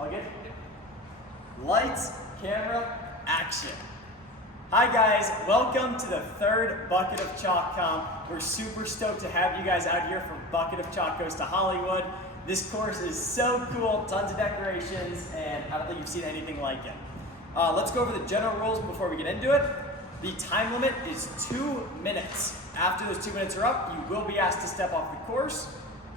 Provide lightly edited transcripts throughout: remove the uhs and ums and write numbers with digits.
All good? Lights, camera, action. Hi guys, welcome to the third Bucket of Chalk comp. We're super stoked to have you guys out here for Bucket of Chalk Goes to Hollywood. This course is so cool, tons of decorations, and I don't think you've seen anything like it. Let's go over the general rules before we get into it. The time limit is 2 minutes. After those 2 minutes are up, you will be asked to step off the course.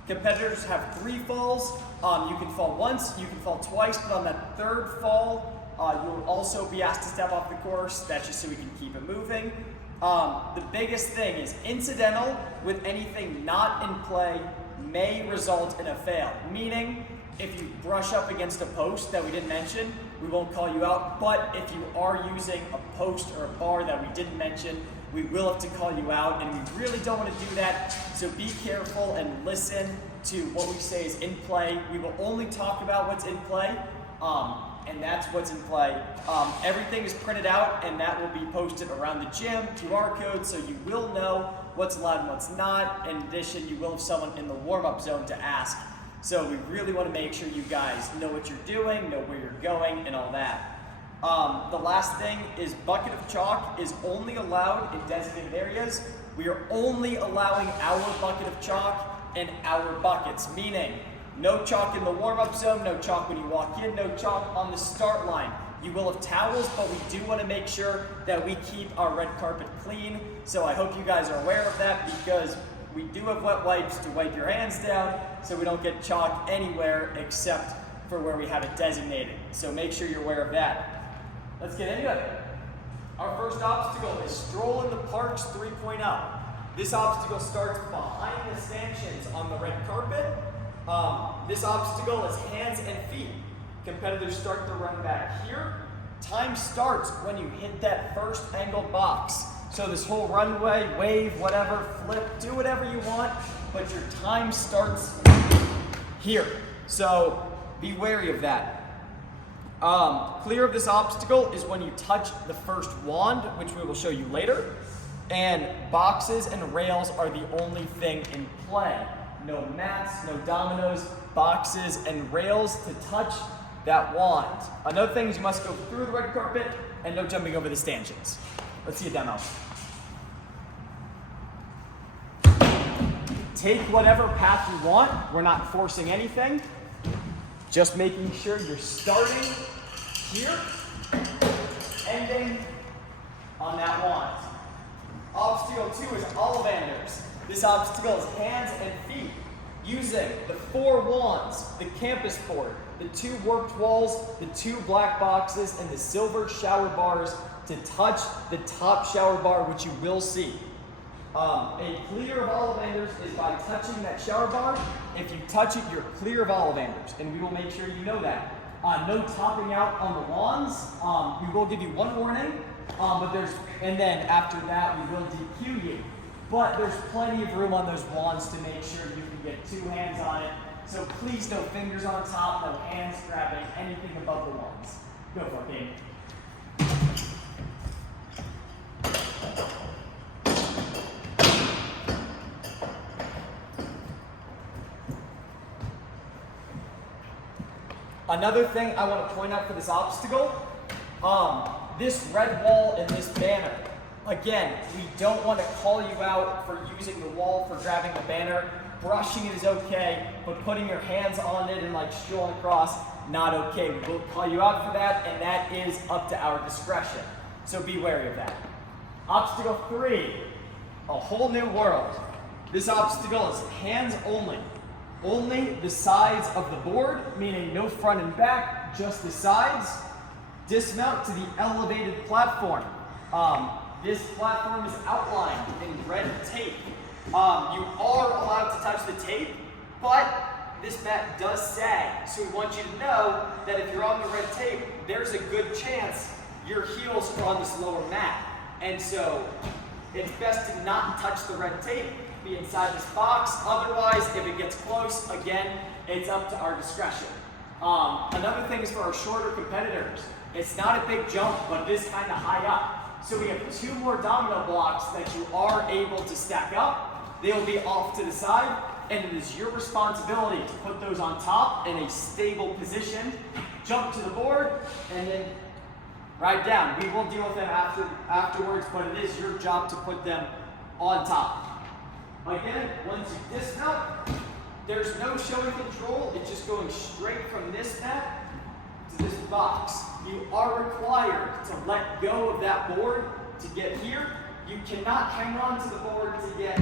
Competitors have 3 falls. You can fall once, you can fall twice, but on that third fall, you'll also be asked to step off the course. That's just so we can keep it moving. The biggest thing is incidental with anything not in play may result in a fail. Meaning, if you brush up against a post that we didn't mention, we won't call you out. But if you are using a post or a bar that we didn't mention, we will have to call you out, and we really don't want to do that. So be careful and listen to what we say is in play. We will only talk about what's in play, and that's what's in play. Everything is printed out, and that will be posted around the gym, QR code, so you will know what's allowed and what's not. In addition, you will have someone in the warm-up zone to ask. So we really want to make sure you guys know what you're doing, know where you're going, and all that. The last thing is Bucket of Chalk is only allowed in designated areas. We are only allowing our bucket of chalk in our buckets, meaning no chalk in the warm-up zone, no chalk when you walk in, no chalk on the start line. You will have towels, but we do want to make sure that we keep our red carpet clean. So I hope you guys are aware of that, because we do have wet wipes to wipe your hands down so we don't get chalk anywhere except for where we have it designated. So make sure you're aware of that. Let's get into it. Our first obstacle is Stroll in the Parks 3.0. This obstacle starts behind the stanchions on the red carpet. This obstacle is hands and feet. Competitors start the run back here. Time starts when you hit that first angled box. So this whole runway, wave, whatever, flip, do whatever you want, but your time starts here. So be wary of that. Clear of this obstacle is when you touch the first wand, which we will show you later. And boxes and rails are the only thing in play. No mats, no dominoes, boxes and rails to touch that wand. Another thing is you must go through the red carpet and no jumping over the stanchions. Let's see a demo. Take whatever path you want. We're not forcing anything. Just making sure you're starting here, ending on that wand. Obstacle 2 is Ollivanders. This obstacle is hands and feet. Using the 4 wands, the campus board, the 2 warped walls, the 2 black boxes, and the silver shower bars to touch the top shower bar, which you will see. A clear of Ollivanders is by touching that shower bar. If you touch it, you're clear of Ollivanders, and we will make sure you know that. No topping out on the wands. We will give you 1 warning, and then after that we will DQ you. But there's plenty of room on those wands to make sure you can get 2 hands on it. So please, no fingers on top, no hands grabbing anything above the wands. Go for it, Dave. Another thing I want to point out for this obstacle, this red wall and this banner. Again, we don't want to call you out for using the wall, for grabbing the banner. Brushing it is okay, but putting your hands on it and like strolling across, not okay. We will call you out for that, and that is up to our discretion. So be wary of that. Obstacle 3, a whole new world. This obstacle is hands only. Only the sides of the board, meaning no front and back, just the sides. Dismount to the elevated platform. This platform is outlined in red tape. You are allowed to touch the tape, but this mat does sag. So we want you to know that if you're on the red tape, there's a good chance your heels are on this lower mat. And so it's best to not touch the red tape, be inside this box. Otherwise, if it gets close, again, it's up to our discretion. Another thing is for our shorter competitors. It's not a big jump, but it is kind of high up. So we have 2 more domino blocks that you are able to stack up. They will be off to the side, and it is your responsibility to put those on top in a stable position jump to the board and then ride down. We will deal with them afterwards, but it is your job to put them on top. Again, once you dismount, there's no showing control. It's just going straight from this mat to this box. You are required to let go of that board to get here. You cannot hang on to the board to get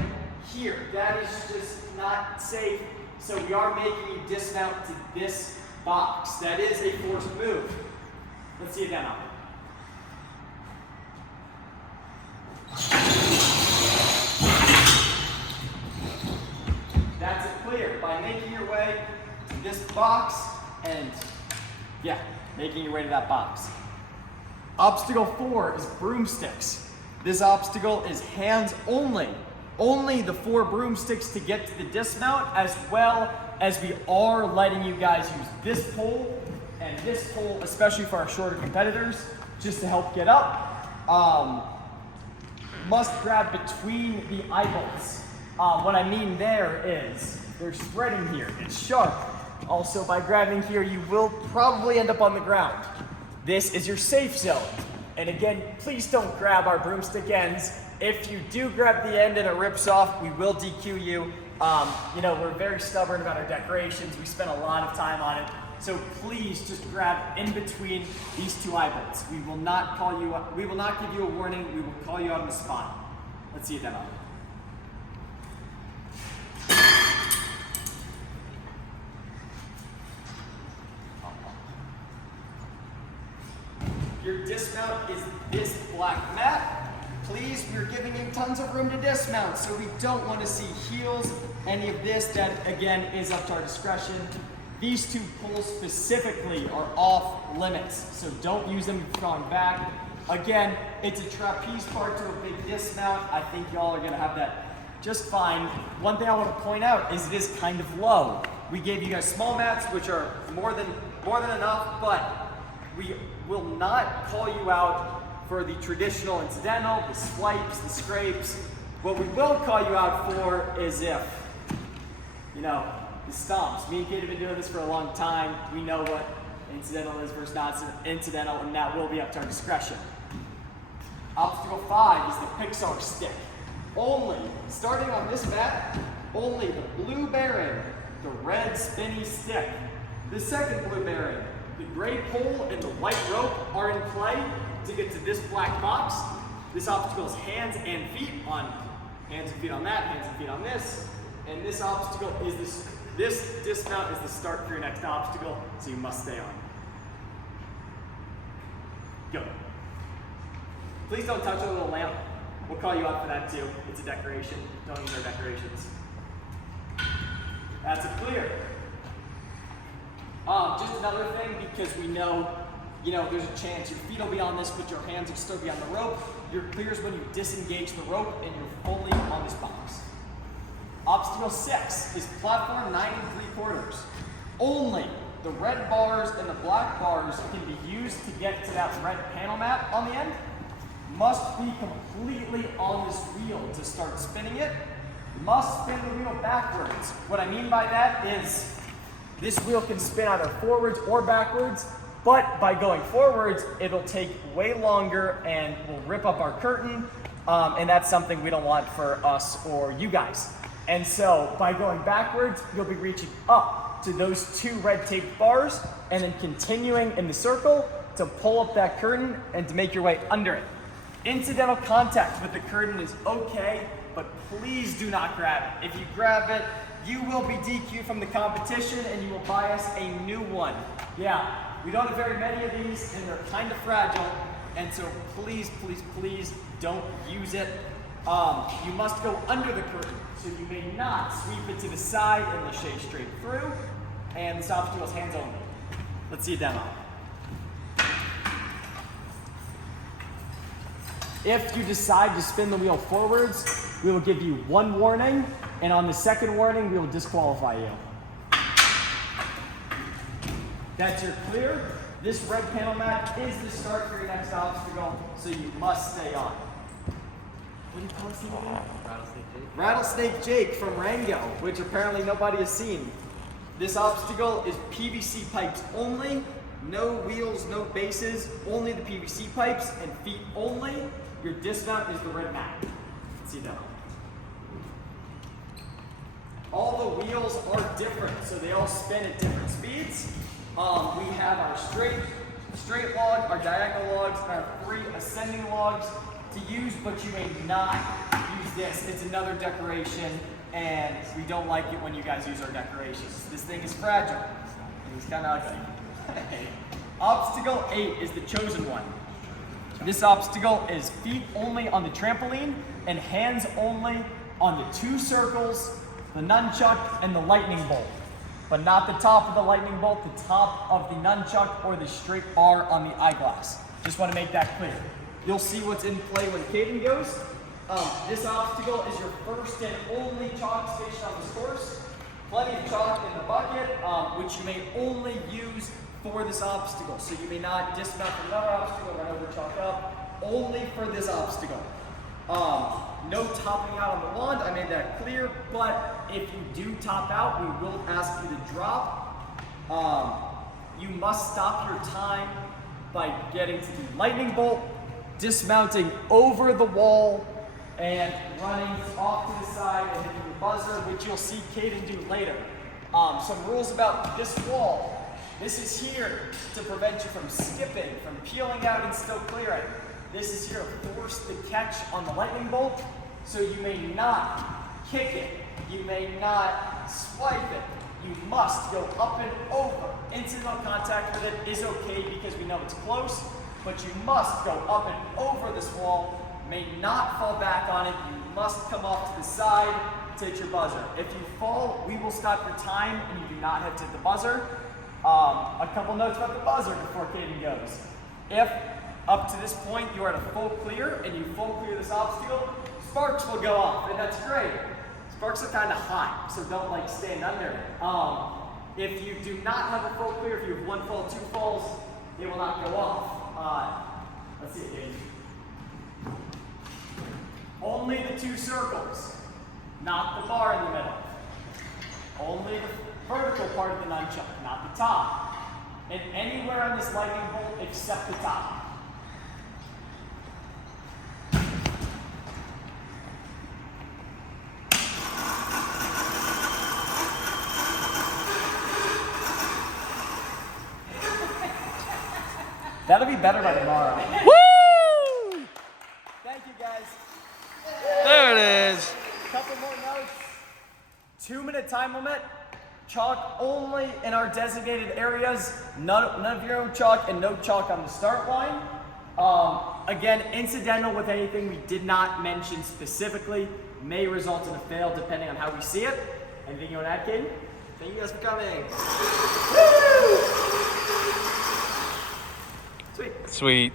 here. That is just not safe. So we are making you dismount to this box. That is a forced move. Let's see it now. That's it clear. By making your way to this box and, yeah, making your way to that box. Obstacle 4 is broomsticks. This obstacle is hands only. Only the 4 broomsticks to get to the dismount, as well as we are letting you guys use this pole and this pole, especially for our shorter competitors, just to help get up. Must grab between the eye bolts. What I mean there is, there's threading here, it's sharp. Also, by grabbing here, you will probably end up on the ground. This is your safe zone. And again, please don't grab our broomstick ends. If you do grab the end and it rips off, we will DQ you. You know, we're very stubborn about our decorations. We spend a lot of time on it. So please just grab in between these 2 eye bolts. We will not call you, we will not give you a warning. We will call you out on the spot. Let's see a demo. Your dismount is this black mat. Please, we're giving you tons of room to dismount, so we don't want to see heels, any of this. That, again, is up to our discretion. These 2 poles specifically are off limits, so don't use them if you're going back. Again, it's a trapeze part to a big dismount. I think y'all are going to have that just fine. One thing I want to point out is it is kind of low. We gave you guys small mats, which are more than enough, but we will not call you out for the traditional incidental, the swipes, the scrapes. What we will call you out for is if, you know, the stomps. Me and Kate have been doing this for a long time. We know what incidental is versus not incidental, and that will be up to our discretion. Obstacle 5 is the Pixar stick. Only, starting on this mat, only the blue bearing, the red spinny stick. The second blue bearing, the gray pole and the white rope are in play to get to this black box. This obstacle is hands and feet on that, hands and feet on this. And this obstacle is this dismount is the start for your next obstacle, so you must stay on. Go. Please don't touch the little lamp. We'll call you out for that too. It's a decoration. Don't use our decorations. That's it clear. Just another thing, because we know, you know, there's a chance your feet will be on this, but your hands will still be on the rope. Your clear is when you disengage the rope and you're fully on this box. Obstacle 6 is platform 9 3/4. Only the red bars and the black bars can be used to get to that red panel mat on the end. Must be completely on this wheel to start spinning it. Must spin the wheel backwards. What I mean by that is this wheel can spin either forwards or backwards, but by going forwards, it'll take way longer and will rip up our curtain, and that's something we don't want for us or you guys. And so by going backwards, you'll be reaching up to those 2 red taped bars and then continuing in the circle to pull up that curtain and to make your way under it. Incidental contact with the curtain is okay, but please do not grab it. If you grab it, you will be DQ'd from the competition and you will buy us a new one. Yeah, we don't have very many of these and they're kind of fragile, and so please, please, please don't use it. You must go under the curtain, so you may not sweep it to the side and lachey straight through, and this obstacle is hands only. Let's see a demo. If you decide to spin the wheel forwards, we will give you 1 warning, and on the second warning, we will disqualify you. That's your clear. This red panel mat is the start for your next obstacle, so you must stay on. What do you call this again? Rattlesnake Jake. Rattlesnake Jake from Rango, which apparently nobody has seen. This obstacle is PVC pipes only. No wheels, no bases, only the PVC pipes and feet only. Your dismount is the red mat. Let's see that. All the wheels are different, so they all spin at different speeds. We have our straight log, our diagonal logs, and our 3 ascending logs to use, but you may not use this. It's another decoration, and we don't like it when you guys use our decorations. This thing is fragile, and it's kind of ugly. Obstacle 8 is the chosen one. This obstacle is feet only on the trampoline and hands only on the 2 circles, the nunchuck, and the lightning bolt. But not the top of the lightning bolt, the top of the nunchuck or the straight bar on the eyeglass. Just want to make that clear. You'll see what's in play when Caden goes. This obstacle is your first and only chalk station on this course. Plenty of chalk in the bucket, which you may only use for this obstacle. So you may not dismount from another obstacle, run over, chalk up, only for this obstacle. No topping out on the wand, I made that clear, but if you do top out, we will ask you to drop. You must stop your time by getting to the lightning bolt, dismounting over the wall, and running off to the side and hitting the buzzer, which you'll see Caden do later. Some rules about this wall. This is here to prevent you from skipping, from peeling out and still clearing. This is here to force the catch on the lightning bolt, so you may not kick it, you may not swipe it. You must go up and over. Incidental contact with it is okay because we know it's close, but you must go up and over this wall, may not fall back on it. You must come off to the side to hit your buzzer. If you fall, we will stop your time and you do not have to hit the buzzer. A couple notes about the buzzer before Caden goes. If up to this point you are at a full clear and you full clear this obstacle, sparks will go off, and that's great. Sparks are kind of hot, so don't like stand under it. If you do not have a full clear, if you have 1 fall, 2 falls, it will not go off. Let's see it, Caden. Only the 2 circles, not the bar in the middle. Only the vertical part of the nunchuck, not the top. And anywhere on this lightning bolt except the top. That'll be better by tomorrow. Woo! Thank you, guys. There it is. Couple more notes. 2-minute time limit. Chalk only in our designated areas. None of your own chalk and no chalk on the start line. Again, incidental with anything we did not mention specifically may result in a fail depending on how we see it. Anything you want to add, Caden? Thank you guys for coming. Woo! Sweet. Sweet.